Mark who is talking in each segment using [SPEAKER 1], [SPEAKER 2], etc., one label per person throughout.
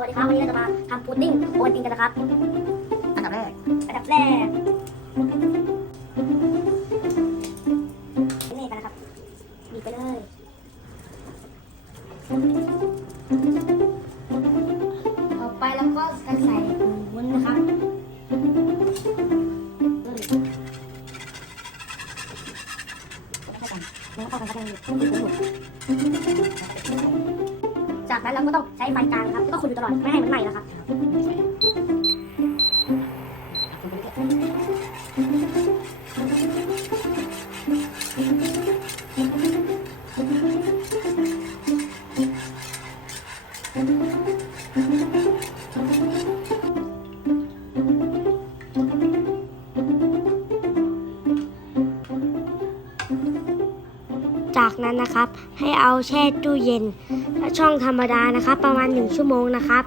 [SPEAKER 1] สวัสดีครับวันนี้เราจะมาทำพุดดิ้งโอวัลตินกันนะครับ
[SPEAKER 2] อันดับแรก
[SPEAKER 1] อันดับแรกนี่กันนะครับบีบไปเลยต่อไปเราก็จะใส่วุ้นนะครับ จากนั้นเราก็ต้องใช้ไฟกลางครับแล้วก็คนอยู่ตลอดไม่ให้มันไหม้นะครับ จากนั้นนะครับ ให้เอาแช่ตู้เย็นและช่องธรรมดานะครับ ประมาณ 1 ชั่วโมงนะครับ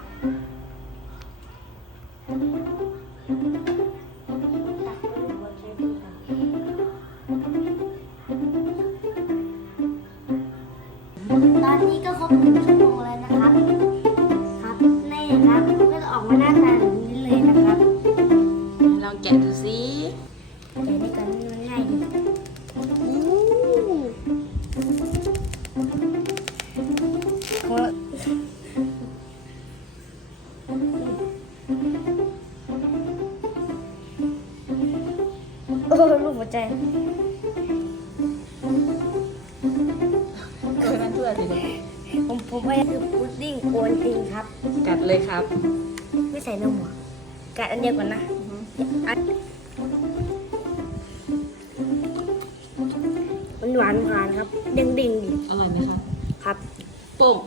[SPEAKER 1] ตอนนี้ก็ครบหนึ่งชั่วโมงแล้วนะครับ ครับนี่ครับก็จะออกมาหน้าตาแบบนี้เลยนะครับ
[SPEAKER 2] ลองแกะดูสิ
[SPEAKER 1] เดี๋ยวนี้ก่อน โอ้ลูกหัวใจ
[SPEAKER 2] โรยมันทั่วสิลูก
[SPEAKER 1] ผมผมว่าคือพุดดิ้งโอนติงครับ
[SPEAKER 2] กัดเลยครับ
[SPEAKER 1] ไม่ใส่นมหัวกัดอันเดียวก่อนนะอันมันหวานหวานครับเด้งดิ่งๆดี
[SPEAKER 2] อร่อยไหมครับ
[SPEAKER 1] ครับ
[SPEAKER 2] โป่ง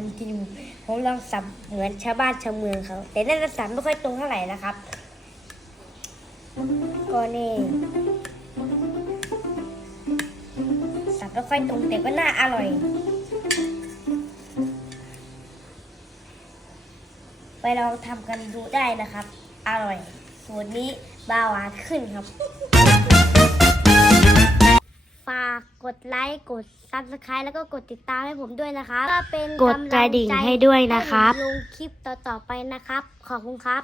[SPEAKER 1] เนื้อโอนจริงผมลองสับเหมือนชาวบ้านชาวเมืองเขาแต่น่าจะสับไม่ค่อยตรงเท่าไหร่นะครับ ก็นี่สับไม่ค่อยตรงแต่ก็น่าอร่อย ไปลองทำกันดูได้นะครับ อร่อยสูตรนี้บาหวานขึ้นครับ ดไลค์กดซับสไครต์แล้วก็กดติดตามให้ผมด้วยนะครับก็เป็น
[SPEAKER 3] กดกระดิ่งให้ด้วยนะครับ
[SPEAKER 1] ให้ผมลงคลิปต่อๆไปนะครับ ขอบคุณครับ